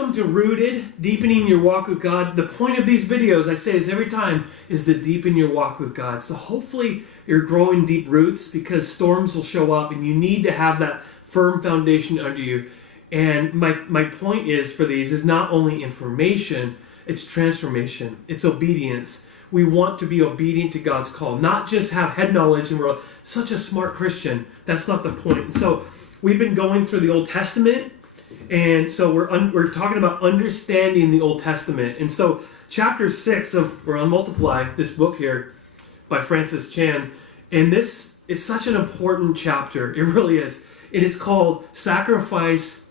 Welcome to Rooted, deepening your walk with God. The point of these videos, I say this every time, is to deepen your walk with God. So hopefully you're growing deep roots, because storms will show up and you need to have that firm foundation under you. And my point is for these is not only information, it's transformation, it's obedience. We want to be obedient to God's call, not just have head knowledge and we're such a smart Christian. That's not the point. So we've been going through the Old Testament. And so we're talking about understanding the Old Testament. And so chapter 6 we're on Multiply, this book here by Francis Chan. And this is such an important chapter. It really is. And it's called Sacrifice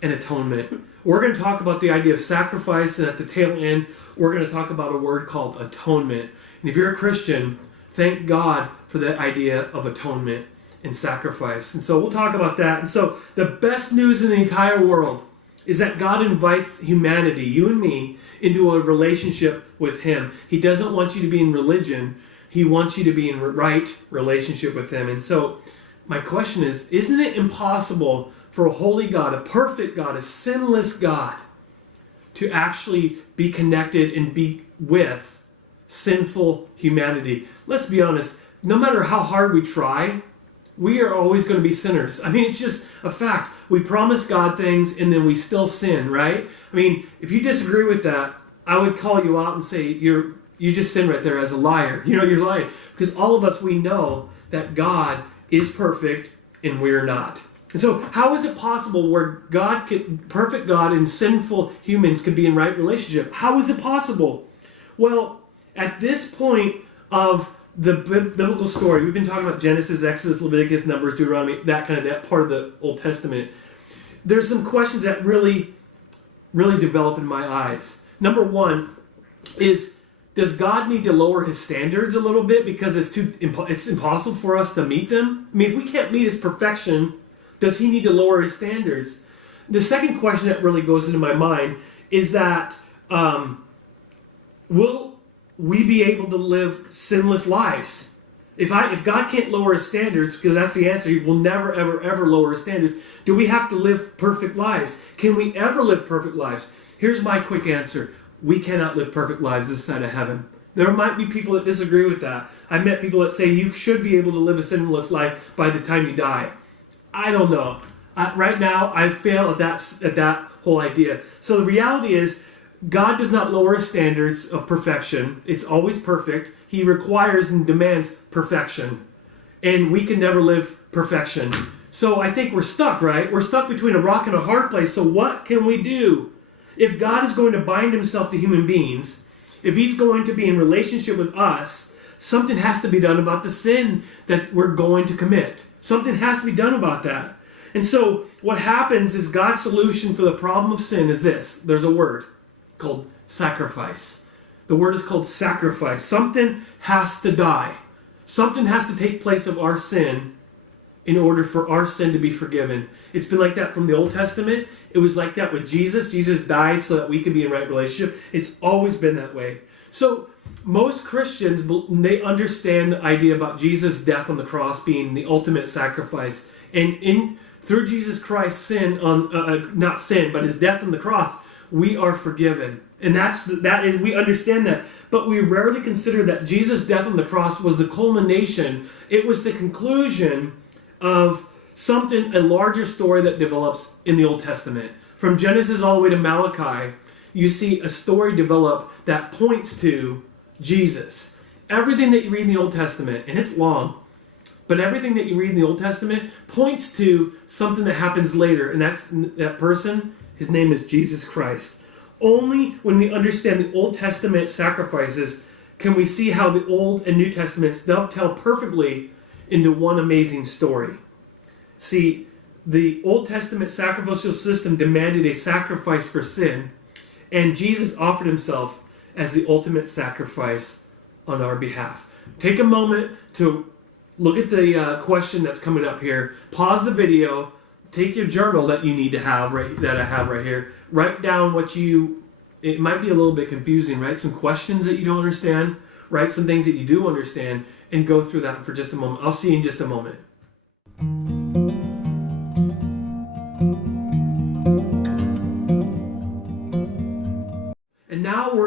and Atonement. We're going to talk about the idea of sacrifice, and at the tail end, we're going to talk about a word called atonement. And if you're a Christian, thank God for the idea of atonement and sacrifice. And so we'll talk about that. And so the best news in the entire world is that God invites humanity, you and me, into a relationship with Him. He doesn't want you to be in religion. He wants you to be in right relationship with Him. And so my question is, isn't it impossible for a holy God, a perfect God, a sinless God, to actually be connected and be with sinful humanity? Let's be honest, no matter how hard we try, we are always going to be sinners. I mean, it's just a fact. We promise God things and then we still sin, right? I mean, if you disagree with that, I would call you out and say you just sin right there as a liar. You know, you're lying. Because all of us, we know that God is perfect and we're not. And so how is it possible where perfect God and sinful humans could be in right relationship? How is it possible? Well, at this point of the biblical story, we've been talking about Genesis, Exodus, Leviticus, Numbers, Deuteronomy, that part of the Old Testament. There's some questions that really, really develop in my eyes. Number one is, does God need to lower His standards a little bit because it's impossible for us to meet them? I mean, if we can't meet His perfection, does He need to lower His standards? The second question that really goes into my mind is that will we be able to live sinless lives? If God can't lower His standards, because that's the answer, He will never, ever, ever lower His standards, do we have to live perfect lives? Can we ever live perfect lives? Here's my quick answer. We cannot live perfect lives this side of heaven. There might be people that disagree with that. I've met people that say you should be able to live a sinless life by the time you die. I don't know. Right now, I fail at that whole idea. So the reality is, God does not lower His standards of perfection. It's always perfect. He requires and demands perfection. And we can never live perfection. So I think we're stuck, right? We're stuck between a rock and a hard place. So what can we do? If God is going to bind Himself to human beings, if He's going to be in relationship with us, something has to be done about the sin that we're going to commit. Something has to be done about that. And so what happens is God's solution for the problem of sin is this. There's a word called sacrifice. The word is called sacrifice. Something has to die. Something has to take place of our sin in order for our sin to be forgiven. It's been like that from the Old Testament. It was like that with Jesus. Jesus died so that we could be in right relationship. It's always been that way. So most Christians, they understand the idea about Jesus' death on the cross being the ultimate sacrifice. And through Jesus Christ's not sin, but His death on the cross, we are forgiven. And we understand that. But we rarely consider that Jesus' death on the cross was the culmination. It was the conclusion of a larger story that develops in the Old Testament. From Genesis all the way to Malachi, you see a story develop that points to Jesus. Everything that you read in the Old Testament, and it's long, but everything that you read in the Old Testament points to something that happens later. And that person, His name is Jesus Christ. Only when we understand the Old Testament sacrifices can we see how the Old and New Testaments dovetail perfectly into one amazing story. See, the Old Testament sacrificial system demanded a sacrifice for sin, and Jesus offered Himself as the ultimate sacrifice on our behalf. Take a moment to look at the question that's coming up here. Pause the video. Take your journal that you need to have, that I have right here. Write down it might be a little bit confusing, right? Some questions that you don't understand. Write some things that you do understand and go through that for just a moment. I'll see you in just a moment.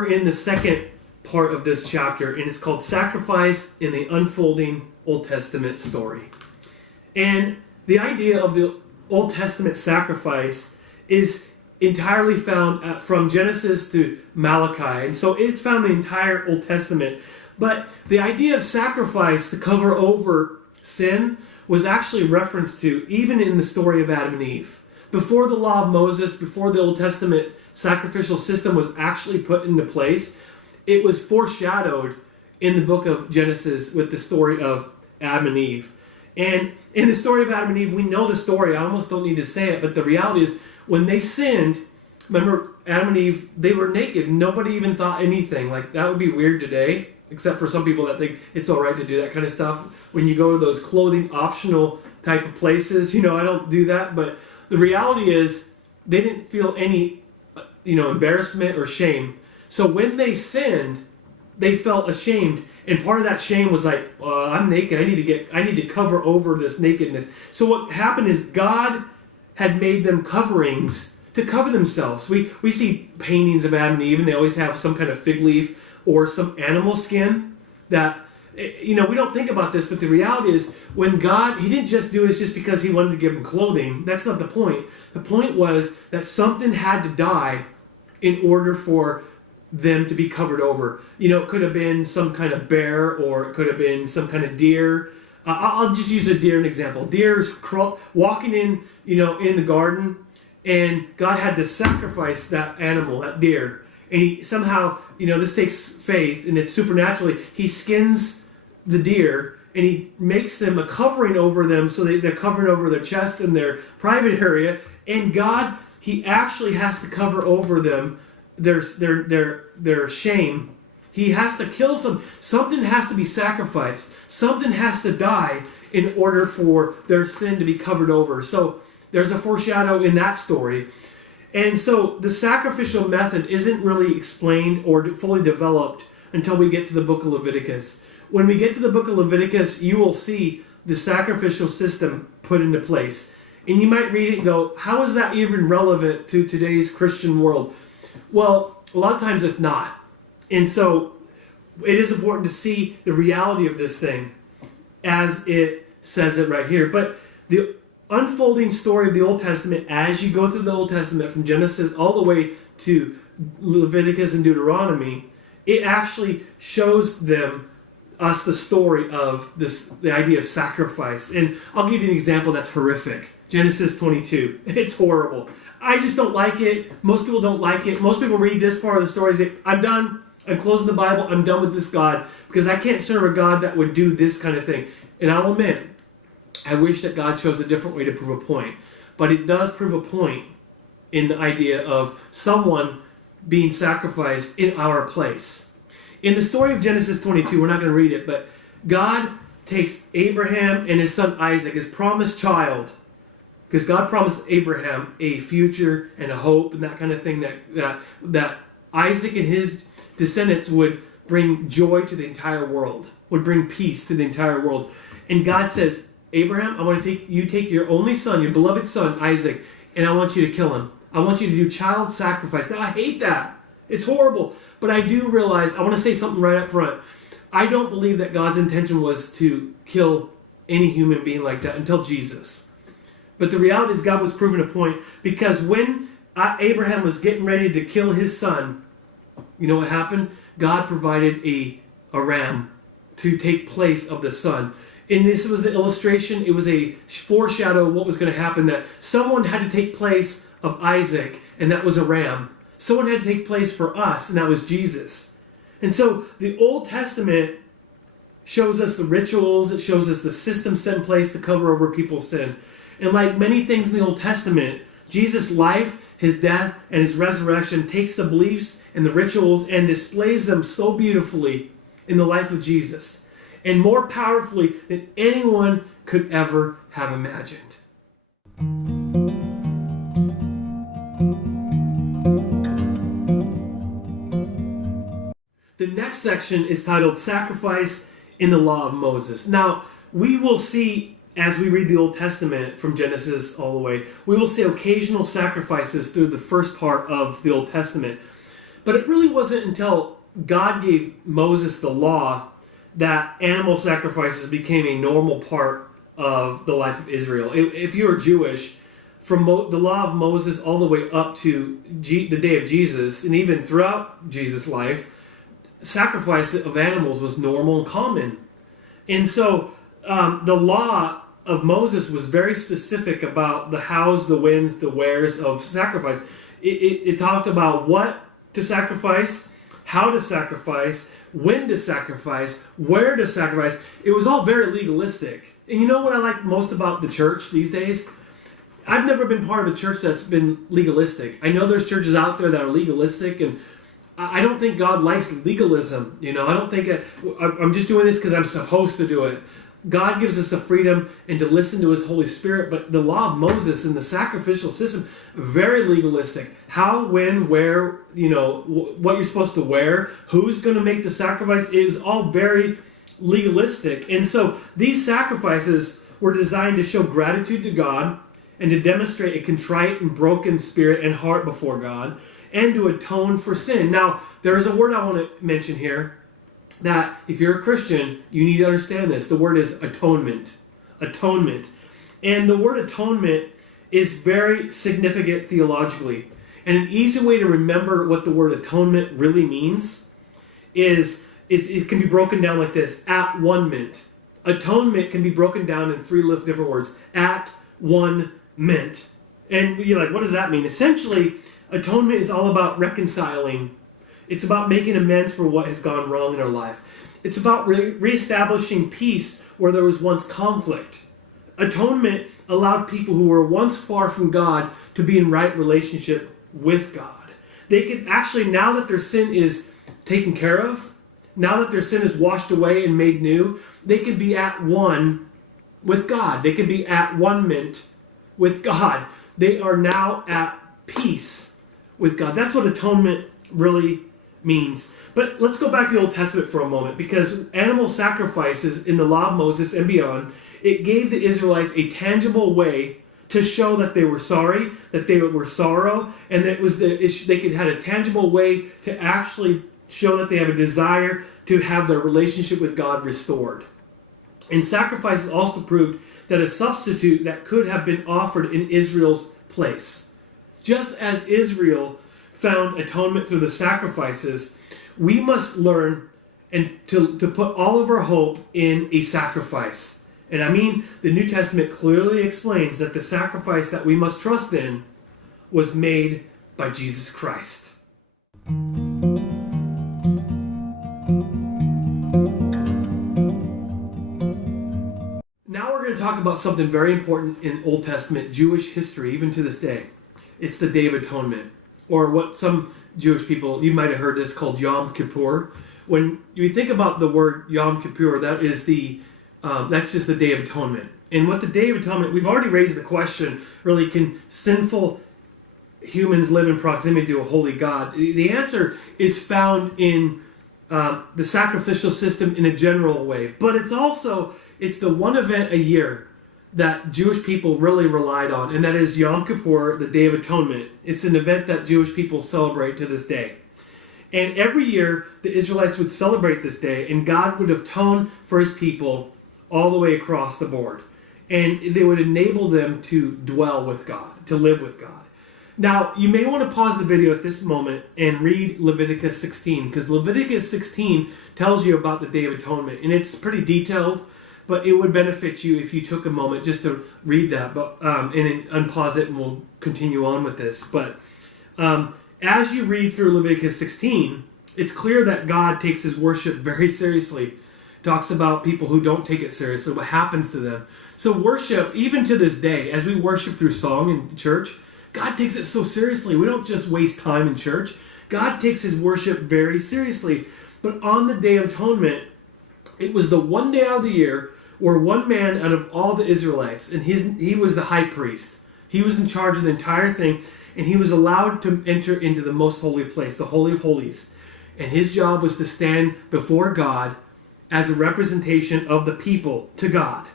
we're in the second part of this chapter, and it's called Sacrifice in the Unfolding Old Testament Story. And the idea of the Old Testament sacrifice is entirely found from Genesis to Malachi. And so it's found in the entire Old Testament. But the idea of sacrifice to cover over sin was actually referenced to even in the story of Adam and Eve. Before the law of Moses, before the Old Testament sacrificial system was actually put into place, it was foreshadowed in the book of Genesis with the story of Adam and Eve. And in the story of Adam and Eve, we know the story. I almost don't need to say it, but the reality is when they sinned, remember Adam and Eve, they were naked. Nobody even thought anything. Like, that would be weird today, except for some people that think it's all right to do that kind of stuff. When you go to those clothing optional type of places, I don't do that. But the reality is they didn't feel any, embarrassment or shame. So when they sinned, they felt ashamed. And part of that shame was like, I'm naked. I need to cover over this nakedness. So what happened is God had made them coverings to cover themselves. We see paintings of Adam and Eve, and they always have some kind of fig leaf or some animal skin that, we don't think about this, but the reality is when God, he didn't just do this just because he wanted to give them clothing. That's not the point. The point was that something had to die in order for them to be covered over. It could have been some kind of bear, or it could have been some kind of deer. I'll just use a deer as an example. Deer's walking in, in the garden, and God had to sacrifice that animal, that deer. And he somehow, this takes faith, and it's supernaturally, he skins the deer, and he makes them a covering over them, so they're covered over their chest and their private area. And God, he actually has to cover over them their shame. He has to kill something has to be sacrificed. Something has to die in order for their sin to be covered over. So there's a foreshadow in that story. And so the sacrificial method isn't really explained or fully developed until we get to the book of Leviticus. When we get to the book of Leviticus, you will see the sacrificial system put into place. And you might read it and go, how is that even relevant to today's Christian world? Well, a lot of times it's not. And so it is important to see the reality of this thing as it says it right here. But the unfolding story of the Old Testament, as you go through the Old Testament from Genesis all the way to Leviticus and Deuteronomy, it actually shows us the story of the idea of sacrifice. And I'll give you an example that's horrific. Genesis 22. It's horrible. I just don't like it. Most people don't like it. Most people read this part of the story and say, I'm done. I'm closing the Bible. I'm done with this God because I can't serve a God that would do this kind of thing. And I'll admit, I wish that God chose a different way to prove a point. But it does prove a point in the idea of someone being sacrificed in our place. In the story of Genesis 22, we're not going to read it, but God takes Abraham and his son Isaac, his promised child, because God promised Abraham a future and a hope and that kind of thing, that Isaac and his descendants would bring joy to the entire world, would bring peace to the entire world. And God says, Abraham, I want to take your only son, your beloved son, Isaac, and I want you to kill him. I want you to do child sacrifice. Now, I hate that. It's horrible. But I do realize, I want to say something right up front. I don't believe that God's intention was to kill any human being like that until Jesus. But the reality is God was proving a point, because when Abraham was getting ready to kill his son, you know what happened? God provided a ram to take place of the son. And this was the illustration. It was a foreshadow of what was going to happen, that someone had to take place of Isaac, and that was a ram. Someone had to take place for us, and that was Jesus. And so the Old Testament shows us the rituals. It shows us the system set in place to cover over people's sin. And like many things in the Old Testament, Jesus' life, his death, and his resurrection takes the beliefs and the rituals and displays them so beautifully in the life of Jesus, and more powerfully than anyone could ever have imagined. The next section is titled Sacrifice in the Law of Moses. Now, we will see, as we read the Old Testament from Genesis all the way, we will see occasional sacrifices through the first part of the Old Testament. But it really wasn't until God gave Moses the law that animal sacrifices became a normal part of the life of Israel. If you were Jewish, from the law of Moses all the way up to the day of Jesus, and even throughout Jesus' life, sacrifice of animals was normal and common. And so the law of Moses was very specific about the hows, the whens, the wheres of sacrifice. It talked about what to sacrifice, how to sacrifice, when to sacrifice, where to sacrifice. It was all very legalistic. And you know what I like most about the church these days? I've never been part of a church that's been legalistic. I know there's churches out there that are legalistic, and I don't think God likes legalism. I don't think I'm just doing this because I'm supposed to do it. God gives us the freedom and to listen to His Holy Spirit, but the law of Moses and the sacrificial system, very legalistic. How, when, where, what you're supposed to wear, who's going to make the sacrifice, it was all very legalistic. And so these sacrifices were designed to show gratitude to God and to demonstrate a contrite and broken spirit and heart before God, and to atone for sin. Now, there is a word I want to mention here that if you're a Christian, you need to understand this. The word is atonement. Atonement. And the word atonement is very significant theologically. And an easy way to remember what the word atonement really means is it can be broken down like this: at one mint. Atonement can be broken down in three different words. At one mint. And you're like, what does that mean? Essentially, atonement is all about reconciling. It's about making amends for what has gone wrong in our life. It's about reestablishing peace where there was once conflict. Atonement allowed people who were once far from God to be in right relationship with God. They could actually, now that their sin is taken care of, now that their sin is washed away and made new, they can be at one with God. They can be at one mint with God. They are now at peace with God. That's what atonement really means. But let's go back to the Old Testament for a moment, because animal sacrifices in the law of Moses and beyond, it gave the Israelites a tangible way to show that they were sorry, that they were sorrow, and that they could have a tangible way to actually show that they have a desire to have their relationship with God restored. And sacrifices also proved that a substitute that could have been offered in Israel's place. Just as Israel found atonement through the sacrifices, we must learn and to put all of our hope in a sacrifice. And I mean, the New Testament clearly explains that the sacrifice that we must trust in was made by Jesus Christ. Now we're going to talk about something very important in Old Testament Jewish history, even to this day. It's the Day of Atonement, or what some Jewish people, you might have heard this, called Yom Kippur. When you think about the word Yom Kippur, that is that's just the Day of Atonement. And what the Day of Atonement, we've already raised the question, really, can sinful humans live in proximity to a holy God? The answer is found in the sacrificial system in a general way. But it's the one event a year that Jewish people really relied on, and that is Yom Kippur, the Day of Atonement. It's an event that Jewish people celebrate to this day. And every year, the Israelites would celebrate this day, and God would atone for His people all the way across the board. And they would enable them to dwell with God, to live with God. Now, you may want to pause the video at this moment and read Leviticus 16, because Leviticus 16 tells you about the Day of Atonement, and it's pretty detailed, but it would benefit you if you took a moment just to read that, and then unpause it, and we'll continue on with this. But as you read through Leviticus 16, it's clear that God takes His worship very seriously. Talks about people who don't take it seriously, what happens to them. So worship, even to this day, as we worship through song in church, God takes it so seriously. We don't just waste time in church. God takes His worship very seriously. But on the Day of Atonement, it was the one day out of the year where one man out of all the Israelites, and he was the high priest. He was in charge of the entire thing, and he was allowed to enter into the most holy place, the Holy of Holies. And his job was to stand before God as a representation of the people to God.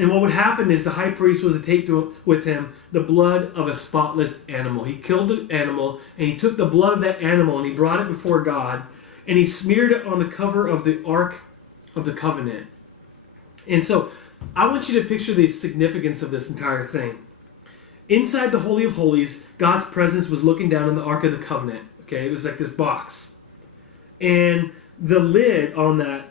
And what would happen is the high priest was to take with him the blood of a spotless animal. He killed the animal, and he took the blood of that animal, and he brought it before God, and he smeared it on the cover of the Ark of the Covenant. And so I want you to picture the significance of this entire thing. Inside the Holy of Holies, God's presence was looking down on the Ark of the Covenant. Okay, it was like this box. And the lid on that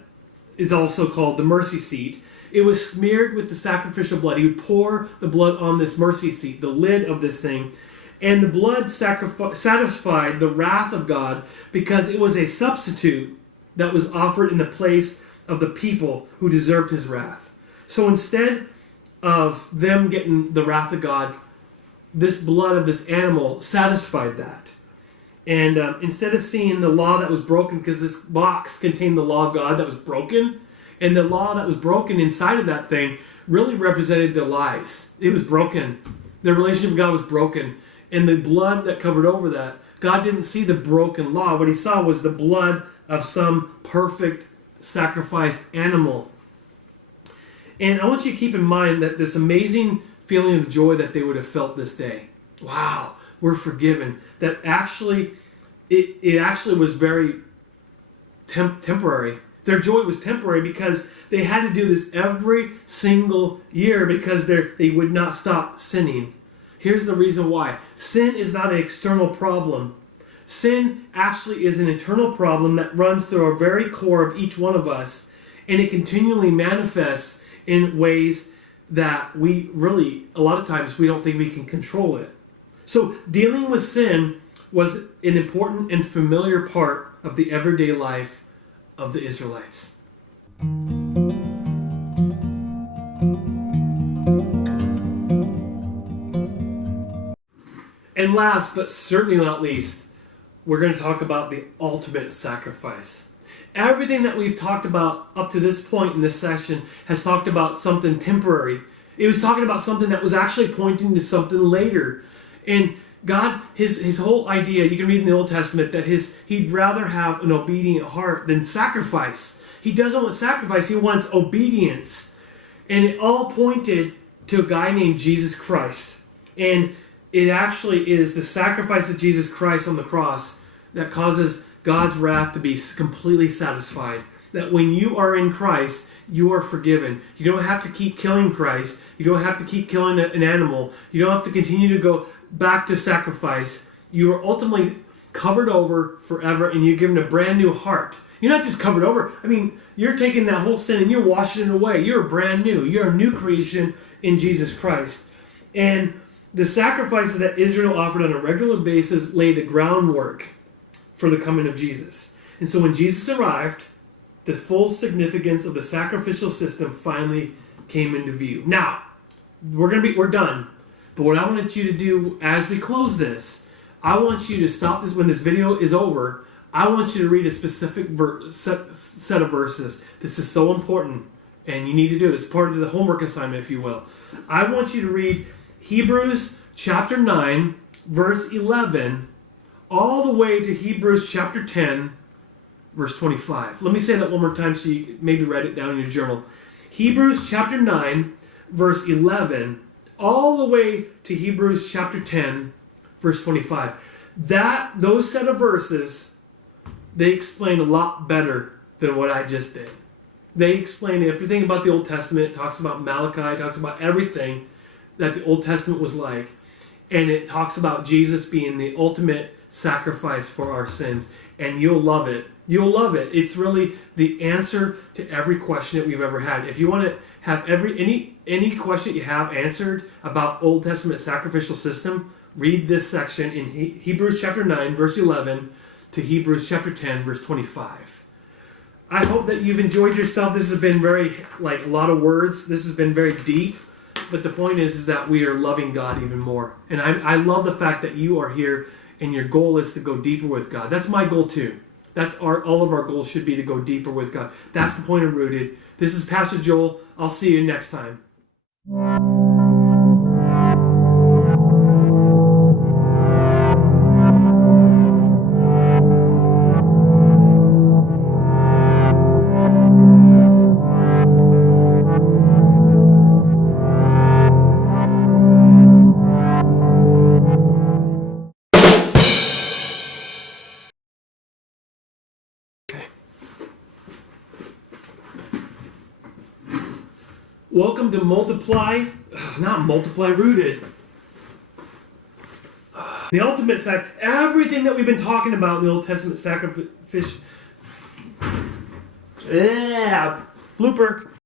is also called the mercy seat. It was smeared with the sacrificial blood. He would pour the blood on this mercy seat, the lid of this thing. And the blood satisfied the wrath of God because it was a substitute that was offered in the place of the people who deserved his wrath. So instead of them getting the wrath of God, this blood of this animal satisfied that. And instead of seeing the law that was broken, because this box contained the law of God that was broken, and the law that was broken inside of that thing really represented their lives. It was broken. Their relationship with God was broken. And the blood that covered over that, God didn't see the broken law. What he saw was the blood of some perfect sacrificed animal. And I want you to keep in mind that this amazing feeling of joy that they would have felt this day. Wow, we're forgiven. That actually, it actually was very temporary. Their joy was temporary because they had to do this every single year because they would not stop sinning. Here's the reason why. Sin is not an external problem. Sin actually is an internal problem that runs through our very core of each one of us, and it continually manifests in ways that we really, a lot of times, we don't think we can control it. So dealing with sin was an important and familiar part of the everyday life of the Israelites. And last, but certainly not least, we're going to talk about the ultimate sacrifice. Everything that we've talked about up to this point in this session has talked about something temporary. It was talking about something that was actually pointing to something later. And God, his whole idea, you can read in the Old Testament, that he'd rather have an obedient heart than sacrifice. He doesn't want sacrifice, he wants obedience. And it all pointed to a guy named Jesus Christ. And it actually is the sacrifice of Jesus Christ on the cross that causes God's wrath to be completely satisfied. That when you are in Christ, you are forgiven. You don't have to keep killing Christ. You don't have to keep killing an animal. You don't have to continue to go back to sacrifice. You are ultimately covered over forever, and you're given a brand new heart. You're not just covered over. I mean, you're taking that whole sin and you're washing it away. You're brand new. You're a new creation in Jesus Christ. And the sacrifices that Israel offered on a regular basis laid the groundwork for the coming of Jesus. And so when Jesus arrived, the full significance of the sacrificial system finally came into view. Now, we're done. But what I want you to do as we close this, I want you to stop this when this video is over. I want you to read a specific set of verses. This is so important, and you need to do it. It's part of the homework assignment, if you will. I want you to read Hebrews chapter 9, verse 11, all the way to Hebrews chapter 10, verse 25. Let me say that one more time so you can maybe write it down in your journal. Hebrews chapter 9, verse 11, all the way to Hebrews chapter 10, verse 25. Those set of verses, they explain a lot better than what I just did. They explain everything about the Old Testament. It talks about Malachi. It talks about everything that the Old Testament was like. And it talks about Jesus being the ultimate sacrifice for our sins. And you'll love it. You'll love it. It's really the answer to every question that we've ever had. If you want to have any question you have answered about Old Testament sacrificial system, read this section in Hebrews chapter 9, verse 11 to Hebrews chapter 10, verse 25. I hope that you've enjoyed yourself. This has been a lot of words. This has been very deep. But the point is that we are loving God even more. And I love the fact that you are here and your goal is to go deeper with God. That's my goal too. All of our goals should be to go deeper with God. That's the point of Rooted. This is Pastor Joel. I'll see you next time. Welcome to not multiply rooted. The ultimate sacrifice, everything that we've been talking about in the Old Testament sacrifice. Blooper.